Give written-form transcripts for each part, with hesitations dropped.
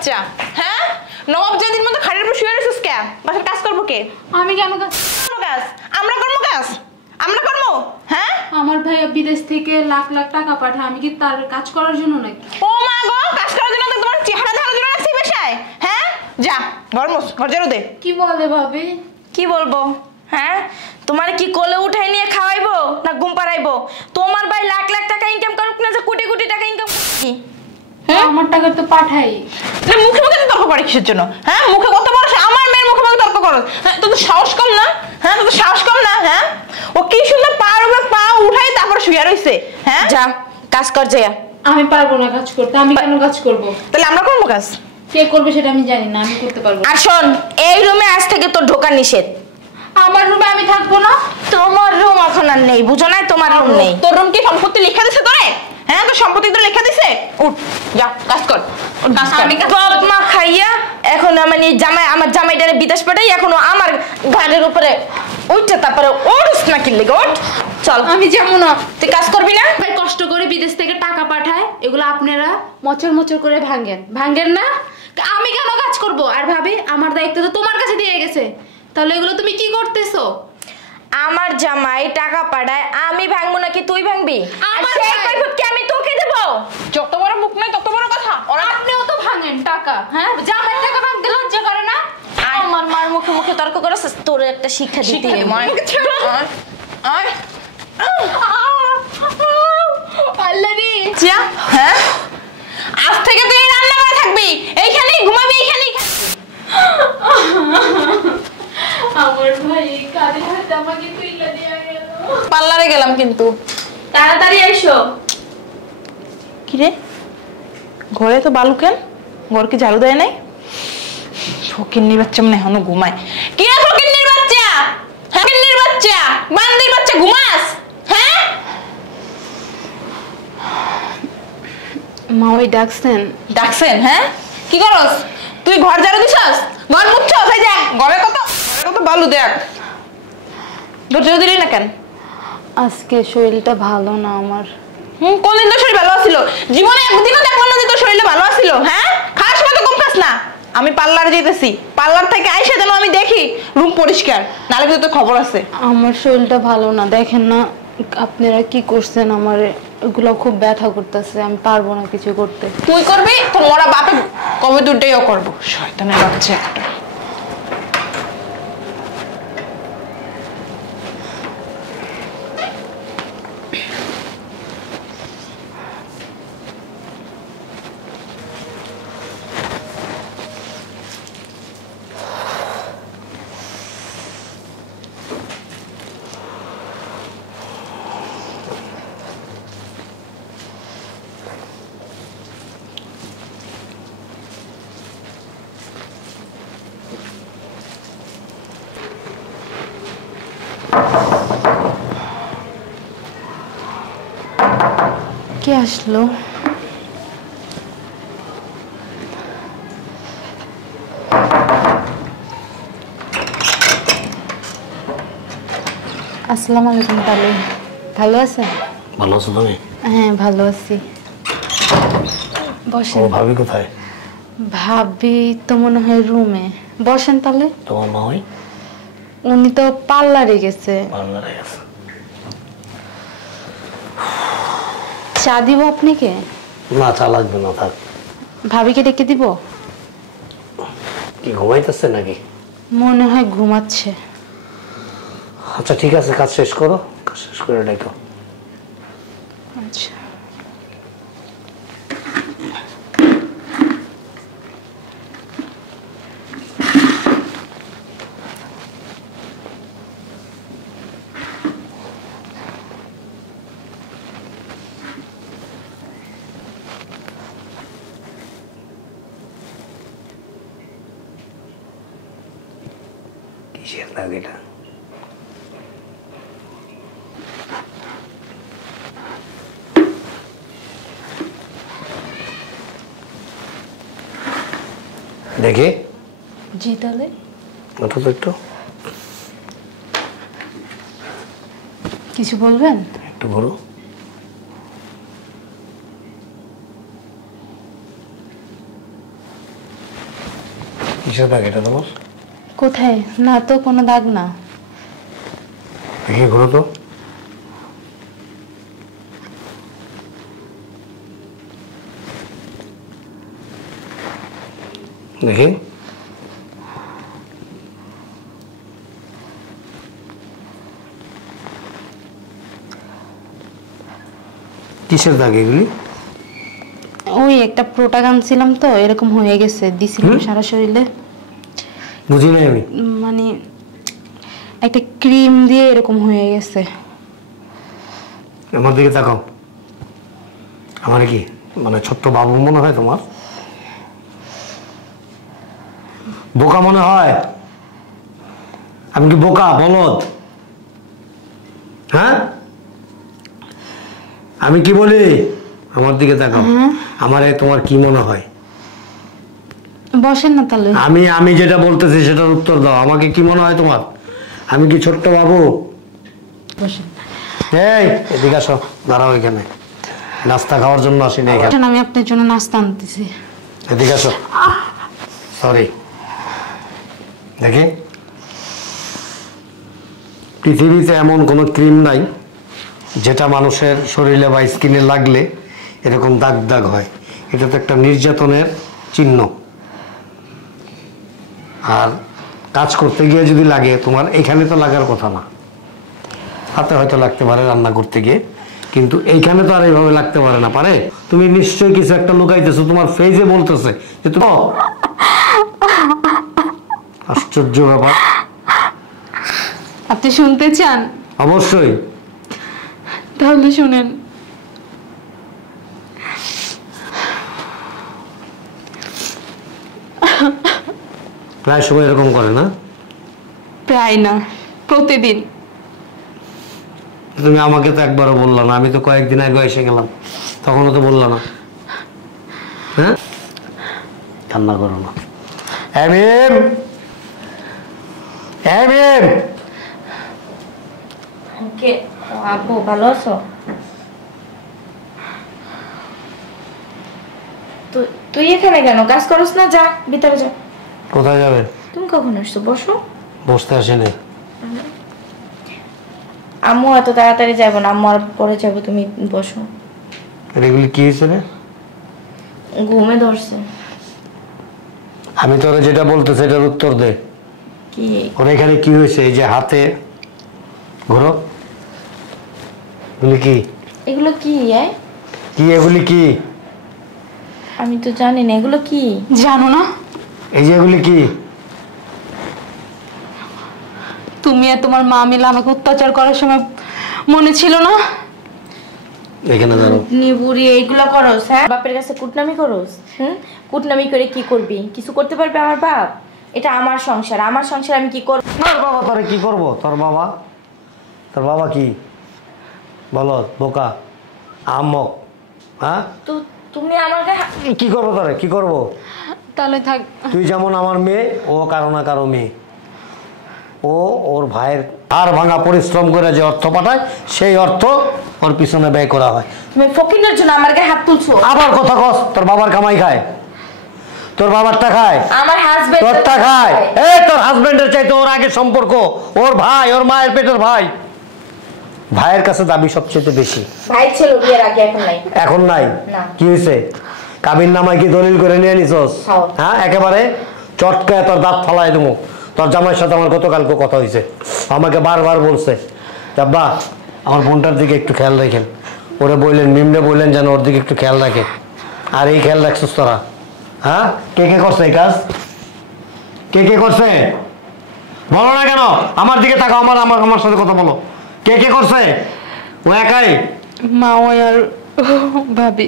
বাচ্চা। হ্যাঁ, নবাব জাদির মতো খাটের উপর শুয়ে রইছিস কে? বাসার কাজ করবো কে? আমি কেন কাজ? আমরা করবো কাজ? আমরা করবো? হ্যাঁ, আমার ভাইয়া বিদেশ থেকে লাখ লাখ টাকা পাঠায়, আমি কি তার কাজ করার জন্য নাকি? ও মা গো, কাজ করার জন্য তো তোমার চেহারা দেখার জন্য রাখছি বাসায়। হ্যাঁ, যা ঘর মোছ, ঘর ঝাড়ু দে। কি বলে ভাবি? কি বলবো? হ্যাঁ, তোমার কি কোলে উঠাই নিয়ে খাওয়াইবো না ঘুম পাড়াইবো? তোমার ভাই লাখ লাখ টাকা ইনকাম করুক না যে কোটি কোটি টাকা ইনকাম কি? আমার টাকা তো পাঠাই। মুখে মুখে তর্ক করে কিসের জন্য? হ্যাঁ, মুখে কত বড়, আমার মেয়ের মুখে মুখে তর্ক করো। হ্যাঁ, তোর তো সাহস কম না? হ্যাঁ, তোর তো সাহস কম না? হ্যাঁ, ও কি সুন্দর পার উপরে পা উঠাই তারপর শুয়ে রইছে। হ্যাঁ, যা কাজ কর যা। আমি পারবো না কাজ করতে। আমি কেন কাজ করব? তাহলে আমরা করবো কাজ? কে করবে সেটা আমি জানি না, আমি করতে পারবো। আর শোন, এই রুমে আজ থেকে তোর ঢোকা নিষেধ। আমার রুমে আমি থাকবো না। তোমার রুম এখন আর নেই, বুঝো না? তোমার রুম নেই। তোর রুম কি সম্পত্তি লেখা দিছে তোরে? হ্যাঁ, তোর সম্পত্তি তো লেখা দিছে। উঠ, যা কাজ কর। আমি বাপ মা খাইয়া এখন মানে জামাই, আমার জামাইটারে বিদেশ পাঠাই, এখনো আমার ঘাড়ের উপরে উঠছে, তারপরে ওঠস না কিনলে ওঠ। চল, আমি যাবো না। তুই কাজ করবি না? ভাই কষ্ট করে বিদেশ থেকে টাকা পাঠায়, এগুলো আপনারা মচর মচর করে ভাঙেন না। আমি কেন কাজ করব? আর ভাবি, আমার দায়িত্ব তো তোমার কাছে দিয়ে গেছে, তাহলে এগুলো তুমি কি করতেছো? আমার জামাই টাকা পাঠায়, আমি ভাঙবো নাকি তুই ভাঙবি? আর সেই কৈফিয়ত কি আমি তোকে দেব? যত বড় মুখ নাই তত বড় কথা। আপনিও তো ভাঙেন টাকা। হ্যাঁ, জামাই টাকা ভাঙতে লজ্জা করে না? আমার মার মুখে মুখে তর্ক করছ, তোর একটা শিক্ষা দিতে হবে। আল্লাহরি যা। হ্যাঁ, আজ থেকে তুই রান্না করে থাকবি, এইখানেই ঘুমাবি, এইখানেই। আমার ভাই কাঁদে হাতে আমাকে তুইলা দিয়ে গেল। পার্লারে গেলাম কিন্তু। তাড়াতাড়ি এসো। কিরে, ঘরে তো বালু কেন? ঘর কি ঝাড়ু দেয় নাই? ফকিন্নির বাচ্চা মনে এখনো ঘুমায়। কি রে ফকিন্নির বাচ্চা? ফকিন্নির বাচ্চা, বান্দির বাচ্চা, ঘুমাস? হ্যাঁ, মা ওই ডাকছেন। ডাকছেন? হ্যাঁ, কি করস তুই? ঘর ঝাড়ু দিছস? ঘর মুছছস? এই দেখ ঘরে কত বালু, দেখ। ঘর ঝাড়ু দিলি না কেন? আজকে শরীরটা ভালো না আমার। কোনদিন তোর শরীর ভালো আছিল? জীবনে একদিনও দেখলাম না যে তোর শরীরটা ভালো আছিল। হ্যাঁ, খাস মতো কম খাস না। আমি পার্লারে যেতেছি, পার্লার থেকে আইসা যেন আমি দেখি রুম পরিষ্কার, নাহলে কিন্তু তোর খবর আছে। আমার শরীরটা ভালো না, দেখেন না আপনারা কি করছেন। আমার এগুলো খুব ব্যথা করতেছে, আমি পারবো না কিছু করতে। তুই করবি, তোর মরা বাপে কবে দুটাইও করবো। শয়তানের বাচ্চা একটা। কে আসলো? আসসালামু আলাইকুম। ভালো আছেন? ভালো আছো তুমি? হ্যাঁ, ভালো আছি। বসেন। ভাবি কোথায়? ভাবি তো মনে হয় রুমে। বসেন তাহলে। তোমার মা? উনি তো পার্লারে গেছে। পার্লারে গেছে? চা দিব আপনাকে? না, চা লাগবে না, থাক। ভাবিকে ডেকে দিব? কি ঘুমাইতেছে নাকি? মনে হয় ঘুমাচ্ছে। আচ্ছা ঠিক আছে, কাজ শেষ করো, কাজ শেষ করে ডেকো। আচ্ছা। কিসের দাগ এটা? দেখি। জি, তাহলে ওটা তো একটু কিছু বলবেন? একটু ঘুরো। কিসের দাগ এটা তোমার? কোথায়? না তো কোনো দাগ না। দেখি ঘুরো তো। দেখি কিসের দাগ এগুলি? ওই একটা প্রোটাক আনছিলাম তো এরকম হয়ে গেছে, দিছিলাম সারা শরীরে। বুঝি নাই আমি। মানে একটা ক্রিম দিয়ে এরকম হয়ে গেছে। আমার দিকে তাকাও। আমার কি মানে ছোট্ট বাবু মনে হয় তোমার? বোকা মনে হয়? আমি কি বোকা বলদ? হ্যাঁ, আমি কি বলি? আমার দিকে তাকাও। আমারে তোমার কি মনে হয়? বসেন না তাহলে। আমি যেটা বলতেছি সেটার উত্তর দাও। আমাকে কি মনে হয় তোমার? আমি কি ছোট্ট বাবু? বসেন। এই এদিকে আসো, দাঁড়াও এখানে। নাস্তা খাওয়ার জন্য আসি না এখানে। আমি আপনার জন্য নাস্তা আনতেছি। এদিকে আসো। সরি। দেখি, পৃথিবীতে এমন কোনো ক্রিম নাই যেটা মানুষের শরীরে বা স্কিনে লাগলে এরকম দাগ দাগ হয়। এটা তো একটা নির্যাতনের চিহ্ন। আর কাজ করতে গিয়ে যদি লাগে, তোমার এখানে তো লাগার কথা না, হাতে হয়তো লাগতে পারে রান্না করতে গিয়ে, কিন্তু এইখানে তো আর এইভাবে লাগতে পারে না। পারে? তুমি নিশ্চয়ই কিছু একটা লুকাইতেছো, তোমার ফেজে বলতেছে যে তুমি। আশ্চর্য ব্যাপার। আপনি শুনতে চান? অবশ্যই। তাহলে শুনেন। প্রায় সময় এরকম করে না? প্রায় না, প্রতিদিন। তুমি আমাকে তো একবারও বললা না। আমি তো কয়েকদিন আগে এসে গেলাম, তখনও তো বললা না। হ্যাঁ, কান্না করো না। এমিম, এমিম। কে? আপু ভালো আছো? তুই এখানে কেন? কাজ করছ না? যা ভিতরে যা। কোথায় যাবে? তুমি কখন আসছো? বসো। বসতে আসেনি। আম্মু এত তাড়াতাড়ি যাবো না, আম্মু আর পরে যাবো, তুমি বসো। এগুলি কি হয়েছে রে? ঘুমে ধরছে। আমি তোরা যেটা বলতে সেটার উত্তর দে। কি? ওর এখানে কি হয়েছে? এই যে হাতে ঘোরো, এগুলি কি? এগুলো কি? কি এগুলি কি? আমি তো জানি না এগুলো কি। জানো না? এই যে এগুলি কি? তুমি আর তোমার মা মিলে আমাকে অত্যাচার করার সময় মনে ছিল না? এখানে দাঁড়ো। নিবুড়ি এইগুলো করস? হ্যাঁ, বাপের কাছে কুটনামি করস? কুটনামি করে কি করবি? কিছু করতে পারবে আমার বাপ? এটা আমার সংসার, আমার সংসার আমি কি করব? তোর বাবা তোরে কি করবো? তোর বাবা কি বলো? বোকা, আহম্মক। হ্যাঁ, তো তুমি আমাকে কি করবো? তোরে কি করবো? তাহলে থাক। তুই যেমন আমার মেয়ে, ও কারো না কারো মেয়ে। ও ওর ভাইয়ের হাড় ভাঙা পরিশ্রম করে যে অর্থ পাঠায়, সেই অর্থ ওর পিছনে ব্যয় করা হয়। তুমি ফকিনের জন্য আমার গায়ে হাত তুলছো। আবার কথা কস। তোর বাবার কামাই খায়, তোর বাবারটা খায়, আমার হাজবেন্ড তোরটা খায়। এই তোর হাজবেন্ডের চাইতে ওর আগে সম্পর্ক, ওর ভাই, ওর মায়ের পেটের ভাই। ভাইয়ের কাছে দাবি সবচেয়ে বেশি। ভাই ছিল বিয়ের আগে, এখন নাই। এখন নাই? না। কি হয়েছে? কাবির নামায় কি দলিল করে নিয়ে নিছস? হ্যাঁ, একেবারে চটকায় তোর দাঁত ফালাই দেবো। তোর জামাইয়ের সাথে আমার গতকালকে কথা হয়েছে, আমাকে বারবার বলছে, আব্বা আমার বোনটার দিকে একটু খেয়াল রাখেন। ওরে বললেন, মিমরে বললেন যেন ওর দিকে একটু খেয়াল রাখে। আর এই খেয়াল রাখছিস তোরা? হ্যাঁ, কে কে করছে এই কাজ? কে কে করছে বলো না কেন? আমার দিকে তাকাও, আমার সাথে কথা বলো। কে কে করছে? ও একাই? মা আর ভাবি।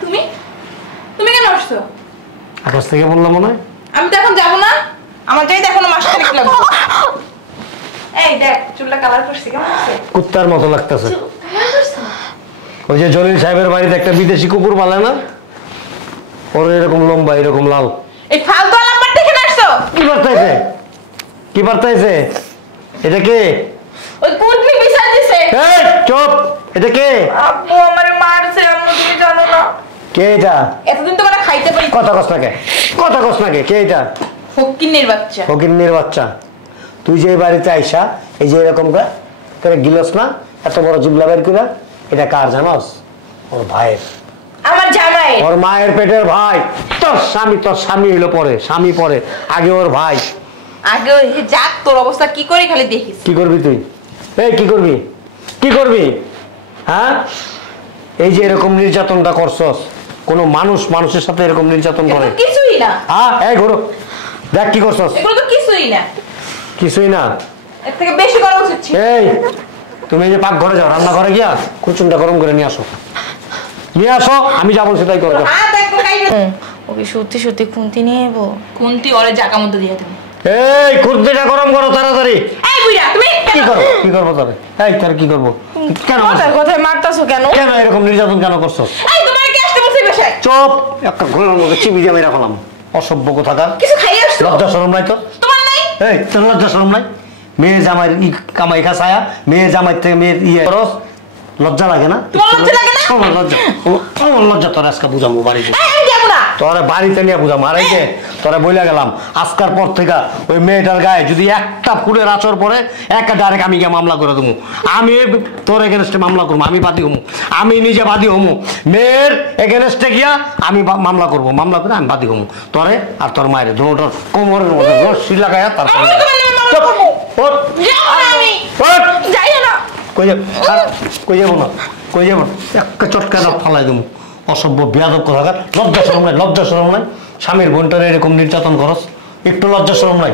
তুমি তুমি কেন আসছো? আকাশ থেকে বললাম মনে হয়। আমি তো এখন যাবো না, আমার যাইতে এখনো মাস খানিক লাগবে। এই দেখ চুলটা কালার করছি, কেমন আছে? কুত্তার মতো লাগতেছে। ওই যে জলিল সাহেবের বাড়িতে একটা বিদেশি কুকুর পালে না, ওর এরকম লম্বা, এরকম লাল। এই ফালতু নাম্বার থেকে আসছো? কি বার্তাইছে? কি বার্তাইছে? এটা কে? ওই কুটনি বিচার দিছে। এই চুপ! এটা কে? আব্বু আমারে মারছে, আম্মু তুমি জানো না। কে এটা? এতদিন তো কোনো খাইতে পারি। কথা কস না কে? কথা কস না কে? কে এটা? ফকিন্নির বাচ্চা। ফকিন্নির বাচ্চা। তুই যে বাড়িতে আইসা এই যে এরকম করে গিলস না এত বড় জিবলা বের করে, এটা কার জানোস? ওর ভাইয়ের। আমার জামাই। ওর মায়ের পেটের ভাই। তোর স্বামী হইলো পরে, স্বামী পরে, আগে ওর ভাই। আগে যাক তোর অবস্থা কি করে খালি দেখিস। কি করবি তুই? এই কি করবি? কি করবি? হ্যাঁ, এই যে এরকম নির্যাতনটা করছস, কোন মানুষ মানুষের সাথে এরকম নির্যাতন করে? কিছুই না। হ্যাঁ, এই ঘোরো, দেখ কি করছস। এগুলো তো কিছুই না। কিছুই না? এর থেকে বেশি করা উচিত ছিল। এই তুমি এই যে পাক ঘরে যাও, রান্না ঘরে গিয়া কুচুনটা গরম করে নিয়ে আসো। নিয়ে আসো, আমি যা বলছি তাই করো। ওকে সত্যি সত্যি খুন্তি নিয়ে এবো। কুন্তি ওরে জায়গা মধ্যে দিয়ে দেবো। এই কুর্তিটা গরম করো তাড়াতাড়ি। এই বুইড়া তুমি কি করো? কি করবো তবে? এই তোর কি করবো? কেন কথায় কথায় মারতাছো কেন? কেন এরকম নির্যাতন কেন করছো? এই তোমার কি আসতে বলছি বাসায়? চুপ, একটা ঘোড়ার মধ্যে চিবি দিয়ে মেরে ফেলাম। অসভ্য কোথাকার। কিছু খাইয়ে আসছো? লজ্জা শরম নাই তো? তোমার নাই? এই তোর লজ্জা শরম নাই? মেয়ে জামাই কামাই খাসায়া, মেয়ে জামাই থেকে মেয়ের খরচ, লজ্জা লাগে না? তোমার লজ্জা লাগে না? আমার লজ্জা, আমার লজ্জা। তোর আজকে বুঝাবো বাড়িতে। আমি যাবো না। তোরা বাড়িতে নিয়ে বুঝাম। আর এই যে তোরা বইলা গেলাম, আজকার পর থেকে ওই মেয়েটার গায়ে যদি একটা ফুলের আচর পরে একটা ডাইরেক্ট আমি গিয়ে মামলা করে দেবো। আমি তোর এগেনস্টে মামলা করবো, আমি বাদী হমু, আমি নিজে বাদী হমু। মেয়ের এগেনস্টে গিয়া আমি মামলা করবো, মামলা করে আমি বাদী হমু। তোরে আর তোর মায়ের দুটোর কোমরের মধ্যে রশি লাগাইয়া তারপর আমি তোমার নামে মামলা করবো। যাবো না আমি। যাইও না। কই যাবো না? কই যাবো না? একটা চটকা দাঁত ফালাই দেবো। অসভ্য বেয়াদব কোথাকার। লজ্জা শরম নাই? লজ্জা শরম নাই? স্বামীর বোনটারে এরকম নির্যাতন করস, একটু লজ্জা শরম নাই?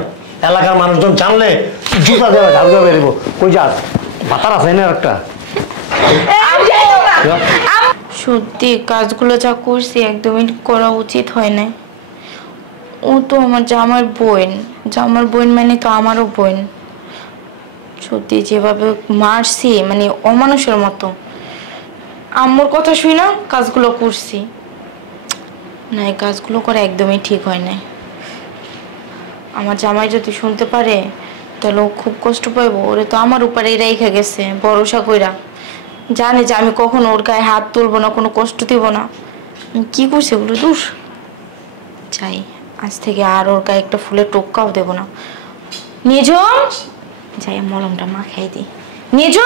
এলাকার মানুষজন জানলে জুতা দেওয়া ঝাল দেওয়া বেরোবো। কই যাস? ভাতার আছে না একটা? আমি যাইও না। সত্যি কাজগুলো যা করছি একদমই করা উচিত হয় না। ও তো আমার জামার বোন, জামার বোন মানে তো আমারও বোন। সত্যি যেভাবে মারছি মানে অমানুষের মতো, আম্মুর কথা শুই না কাজগুলো করছি না। এই কাজগুলো করা একদমই ঠিক হয় না। আমার জামাই যদি শুনতে পারে তাহলে ও খুব কষ্ট পাইব। ওরে তো আমার উপরেই রেখে গেছে ভরসা কইরা, জানে যে আমি কখনো ওর গায়ে হাত তুলবো না, কোনো কষ্ট দিব না। আমি কি করছি ওগুলো দূর চাই। আজ থেকে আর ওর গায়ে একটা ফুলের টোক্কাও দেবো না। নিজ যাই মলমটা মাখাই দিই। নিজ